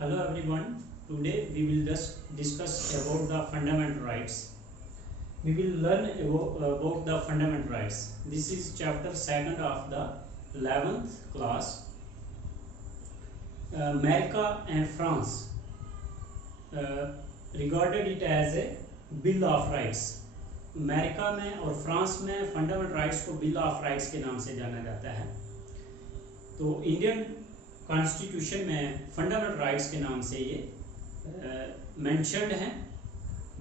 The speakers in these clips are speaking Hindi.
Hello everyone. Today we will just discuss about the fundamental rights. We will learn about the fundamental rights. This is chapter 2nd of the 11th class. America and France regarded it as a Bill of Rights. America में और फ्रांस में फंडामेंटल राइट्स को बिल ऑफ राइट्स के नाम से जाना जाता है। तो इंडियन कॉन्स्टिट्यूशन में फंडामेंटल राइट्स के नाम से ये मेंशन्ड हैं।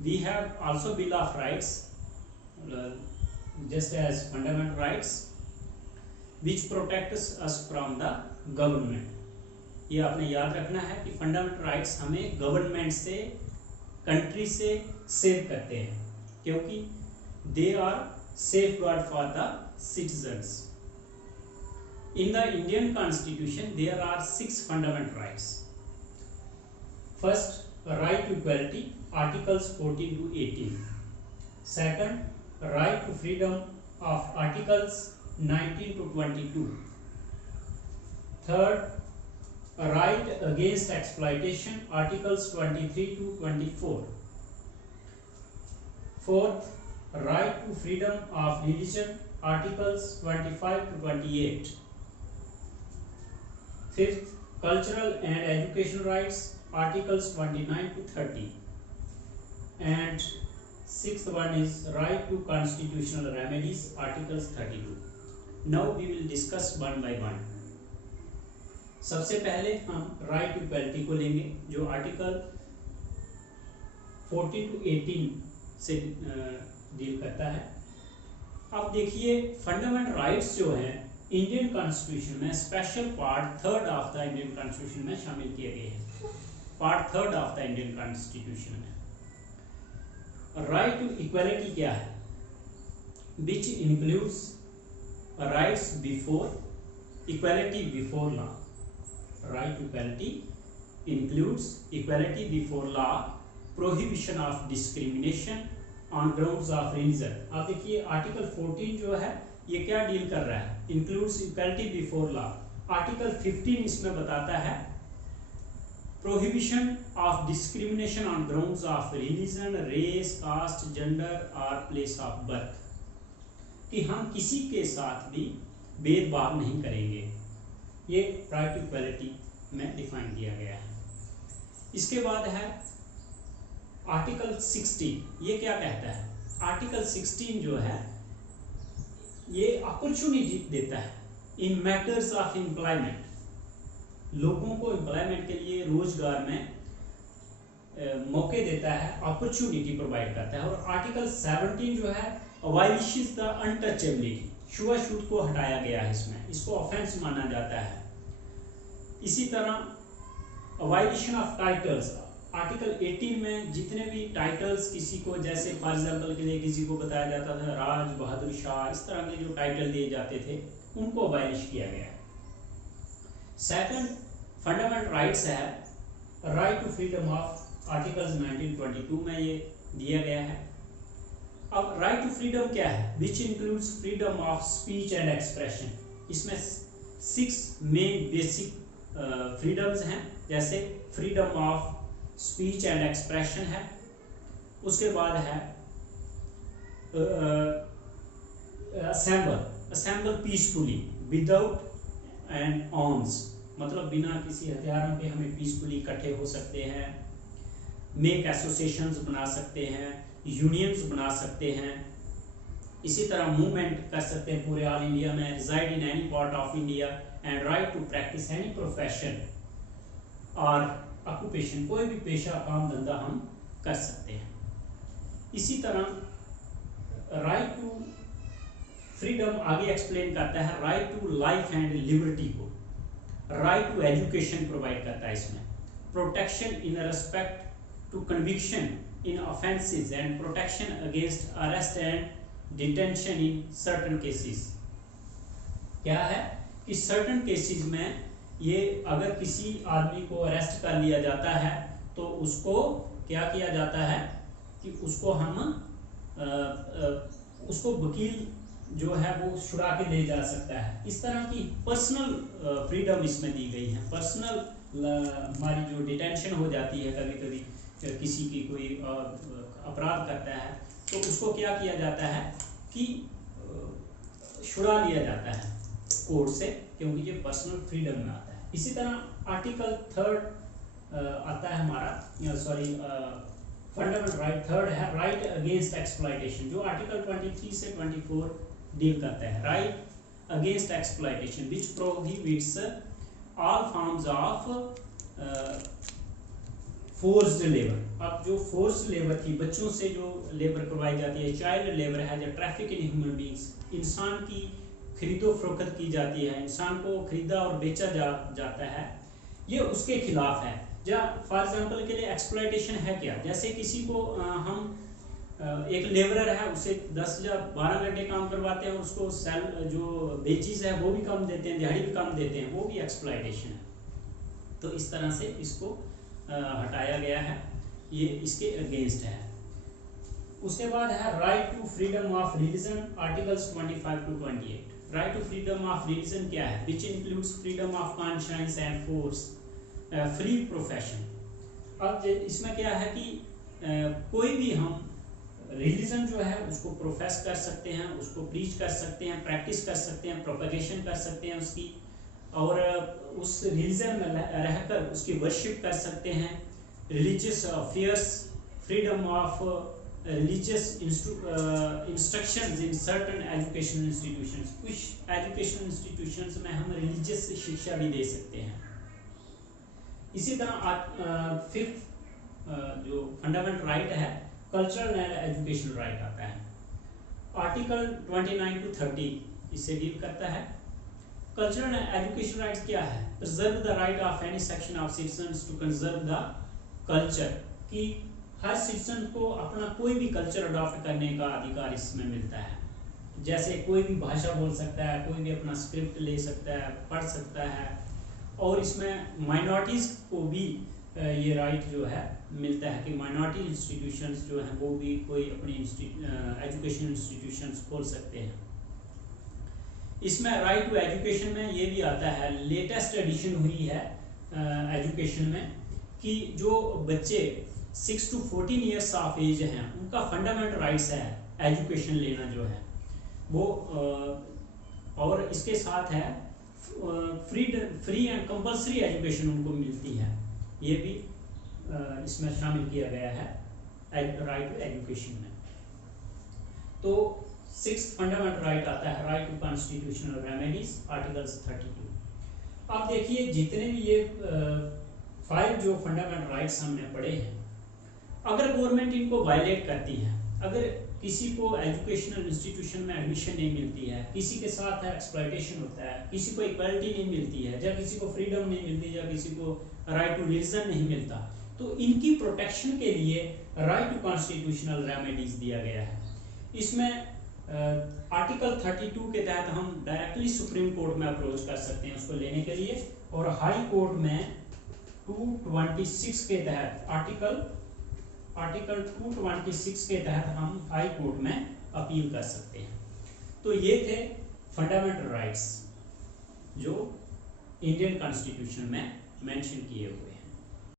We have also bill of rights just as fundamental rights which protects us from the government. ये आपने याद रखना है कि फंडामेंटल राइट्स हमें गवर्नमेंट से, कंट्री से सेव करते हैं, क्योंकि they are safeguard for the citizens. In the Indian Constitution, there are 6 fundamental rights. First, right to equality, Articles 14 to 18. Second, right to freedom of Articles 19 to 22. Third, right against exploitation, Articles 23 to 24. Fourth, right to freedom of religion, Articles 25 to 28. Fifth, cultural and educational rights, Articles 29 to 30. And sixth one is right to constitutional remedies, Articles 32. Now we will discuss one by one. सबसे पहले हम right to equality को लेंगे, जो आर्टिकल 14 to 18 से डील करता है। अब देखिए, फंडामेंटल राइट्स जो हैं इंडियन कॉन्स्टिट्यूशन में special part 3rd of the Indian constitution में शामिल किए गए हैं। Part 3rd of the Indian constitution में राइट टू इक्वालिटी क्या है? Which includes rights before equality before law. Right to equality includes equality before law, prohibition of discrimination on grounds of religion. अब देखिए, आर्टिकल 14 जो है ये क्या डील कर रहा है? Includes equality before law. Article 15 इसमें बताता है prohibition of discrimination on grounds of religion, race, caste, gender और प्लेस ऑफ बर्थ, कि हम किसी के साथ भी भेदभाव नहीं करेंगे। ये राइट टू इक्वालिटी में डिफाइन किया गया है। इसके बाद है आर्टिकल 16। ये क्या कहता है? आर्टिकल 16 जो है ये अपॉर्चुनिटी देता है इन मैटर्स ऑफ एम्प्लॉयमेंट। लोगों को एम्प्लॉयमेंट के लिए रोजगार में मौके देता है, अपॉर्चुनिटी प्रोवाइड करता है। और आर्टिकल 17 जो है अबॉलिशेस द अनटचेबिलिटी, छुआछूत को हटाया गया है इसमें, इसको ऑफेंस माना जाता है। इसी तरह अबॉलिशन ऑफ टाइटल्स, आर्टिकल 18 में जितने भी टाइटल्स किसी को, जैसे फॉर एग्जांपल के लिए किसी को बताया जाता था राज बहादुर शाह, इस तरह के जो टाइटल दिए जाते थे उनको अबॉलिश किया गया। सेकंड फंडामेंटल राइट्स है right to freedom of articles 1922 में ये दिया गया है। अब राइट टू फ्रीडम क्या है? Which includes freedom of speech and expression. इसमें 6 मेन बेसिक फ्रीडम्स हैं, जैसे freedom of speech and expression है। उसके बाद है assemble peacefully without and arms, मतलब बिना किसी हथियारों के हमें पीसफुली इकट्ठे हो सकते हैं। मेक एसोसिएशंस बना सकते हैं, यूनियंस बना सकते हैं। इसी तरह मूवमेंट कर सकते हैं पूरे ऑल इंडिया में, reside in any part of India and right to practice any profession और ऑक्यूपेशन, कोई भी पेशा काम धंधा हम कर सकते हैं। इसी तरह राइट टू फ्रीडम आगे एक्सप्लेन करता है right to life and liberty को। राइट टू एजुकेशन प्रोवाइड करता है इसमें, protection in respect to conviction in offences and protection against arrest and detention in certain cases. क्या है कि सर्टेन केसेस में ये अगर किसी आदमी को अरेस्ट कर लिया जाता है तो उसको क्या किया जाता है कि उसको हम उसको वकील जो है वो छुड़ा के ले जा सकता है। इस तरह की पर्सनल फ्रीडम इसमें दी गई है, पर्सनल हमारी जो डिटेंशन हो जाती है, कभी कभी किसी की कोई अपराध करता है तो उसको क्या किया जाता है कि छुड़ा लिया जाता है कोर्ट से, क्योंकि ये पर्सनल फ्रीडम में आता है। इसी तरह आर्टिकल 3 आता है हमारा, सॉरी फंडामेंटल राइट 3 है राइट अगेंस्ट एक्सप्लॉयटेशन, जो आर्टिकल 23 से 24 डील करता है। Right against exploitation which prohibits all forms of forced labour. अब जो फोर्स्ड लेबर की, बच्चों से जो लेबर करवाई जाती है, चाइल्ड लेबर है, जो ट्रैफिक इन ह्यूमन बींग्स, इंसान की खरीदो फरोख्त की जाती है, इंसान को खरीदा और बेचा जाता है, ये उसके खिलाफ है। या फॉर एग्जांपल के लिए एक्सप्लॉयटेशन है क्या, जैसे किसी को हम एक लेबरर है, उसे 10 या 12 घंटे काम करवाते हैं, उसको जो वेजेस है वो भी कम देते हैं, दिहाड़ी भी कम देते हैं, वो भी एक्सप्लॉयटेशन है। तो इस तरह से इसको हटाया गया है, ये इसके अगेंस्ट है। उसके बाद है right to freedom of religion, articles 25 to 28। Right to freedom of religion क्या है, which includes freedom of conscience and force free profession. अब इसमें क्या है कि कोई भी हम रिलीजन जो है उसको प्रोफेस कर सकते हैं, उसको प्रीच कर सकते हैं, प्रैक्टिस कर सकते हैं, प्रोपेगेशन कर सकते हैं उसकी, और उस रिलीजन में रहकर उसकी वर्शिप कर सकते हैं। Religious affairs, freedom of religious instructions in certain educational institutions, कुछ एजुकेशनल इंस्टीट्यूशंस में हम रिलीजियस शिक्षा भी दे सकते हैं। इसी तरह 5th जो फंडामेंटल राइट है, कल्चरल एंड एजुकेशनल राइट आता है। आर्टिकल 29 to 30 इससे डील करता है। कल्चरल एंड एजुकेशनल राइट्स क्या है, preserve the right of any section of citizens to conserve the culture, कि हर सिटीजन को अपना कोई भी कल्चर अडॉप्ट करने का अधिकार इसमें मिलता है। जैसे कोई भी भाषा बोल सकता है, कोई भी अपना स्क्रिप्ट ले सकता है, पढ़ सकता है, और इसमें माइनॉरिटीज़ को भी ये राइट जो है मिलता है कि माइनॉरिटी इंस्टीट्यूशंस जो हैं वो भी कोई अपनी एजुकेशनल इंस्टीट्यूशंस खोल सकते हैं। इसमें राइट टू एजुकेशन में ये भी आता है, लेटेस्ट एडिशन हुई है एजुकेशन में, कि जो बच्चे 6 to 14 ईयर्स ऑफ एज हैं उनका फंडामेंटल राइट्स है एजुकेशन लेना जो है वो, और इसके साथ है फ्री एंड कंपल्सरी एजुकेशन उनको मिलती है, ये भी इसमें शामिल किया गया है राइट टू एजुकेशन में। तो 6th फंडामेंटल राइट आता है right to constitutional remedies, articles 32। अब देखिए जितने भी ये 5 जो फंडामेंटल राइट्स हमने पढ़े हैं, अगर गवर्नमेंट इनको वायलेट करती है, अगर किसी को एजुकेशनल इंस्टीट्यूशन में एडमिशन नहीं मिलती है, किसी के साथ एक्सप्लॉयटेशन होता है, किसी को इक्वालिटी नहीं मिलती है, या किसी को फ्रीडम नहीं मिलती, या किसी को राइट टू रिलीजन नहीं मिलता, तो इनकी प्रोटेक्शन के लिए राइट टू कॉन्स्टिट्यूशनल रेमेडीज दिया गया है। इसमें आर्टिकल 32 के तहत हम डायरेक्टली सुप्रीम कोर्ट में अप्रोच कर सकते हैं उसको लेने के लिए, और हाई कोर्ट में 226 के तहत आर्टिकल 226 के तहत हम हाई कोर्ट में अपील कर सकते हैं। तो ये थे फंडामेंटल राइट्स जो इंडियन कॉन्स्टिट्यूशन में मेंशन किए हुए।